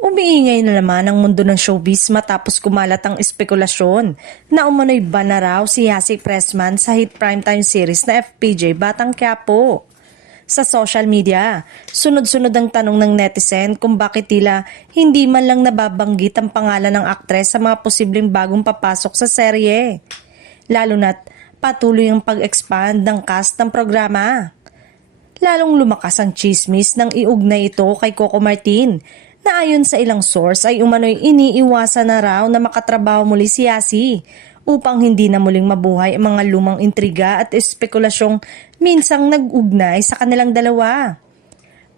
Umiingay na naman ang mundo ng showbiz matapos kumalat ang espekulasyon na umano'y ban na raw si Yasi Pressman sa hit primetime series na FPJ Batang Quiapo. Sa social media, sunod-sunod ang tanong ng netizen kung bakit tila hindi man lang nababanggit ang pangalan ng aktres sa mga posibleng bagong papasok sa serye. Lalo na't patuloy ang pag-expand ng cast ng programa. Lalong lumakas ang chismis nang iugnay ito kay Coco Martin na ayon sa ilang source ay umano'y iniiwasan na raw na makatrabaho muli si Yasi upang hindi na muling mabuhay ang mga lumang intriga at espekulasyong minsang nag-ugnay sa kanilang dalawa.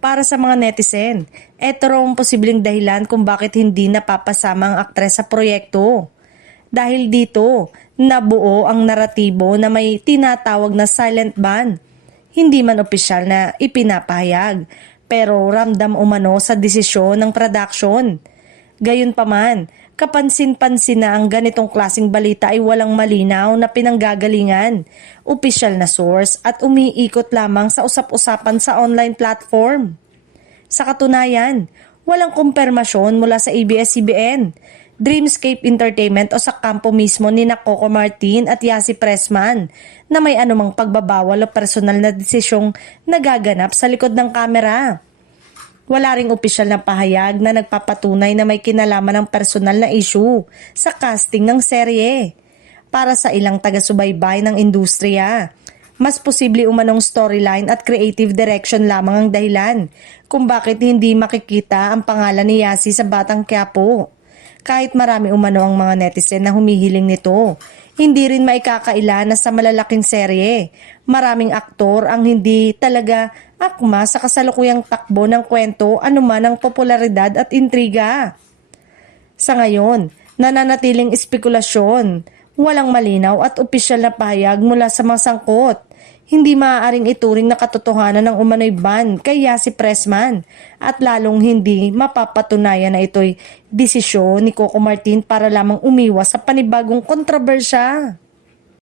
Para sa mga netizen, eto raw ang posibleng dahilan kung bakit hindi napapasama ang aktres sa proyekto. Dahil dito, nabuo ang naratibo na may tinatawag na silent ban. Hindi man opisyal na ipinapahayag, pero ramdam umano sa desisyon ng production. Gayunpaman, kapansin-pansin na ang ganitong klaseng balita ay walang malinaw na pinanggagalingan, opisyal na source at umiikot lamang sa usap-usapan sa online platform. Sa katunayan, walang kumpirmasyon mula sa ABS-CBN, Dreamscape Entertainment o sa kampo mismo ni Coco Martin at Yasi Pressman na may anumang pagbabawal o personal na desisyong nagaganap sa likod ng kamera. Wala ring opisyal na pahayag na nagpapatunay na may kinalaman ng personal na issue sa casting ng serye. Para sa ilang taga-subaybay ng industriya, mas posible umanong storyline at creative direction lamang ang dahilan kung bakit hindi makikita ang pangalan ni Yasi sa Batang Quiapo. Kahit marami umano ang mga netizen na humihiling nito, hindi rin maikakaila na sa malalaking serye. Maraming aktor ang hindi talaga akma sa kasalukuyang takbo ng kwento anuman ang popularidad at intriga. Sa ngayon, nananatiling espekulasyon, walang malinaw at opisyal na pahayag mula sa mga sangkot. Hindi maaaring ituring na katotohanan ng umano'y ban kay Yasi Pressman at lalong hindi mapapatunayan na ito'y desisyon ni Coco Martin para lamang umiwas sa panibagong kontrobersya.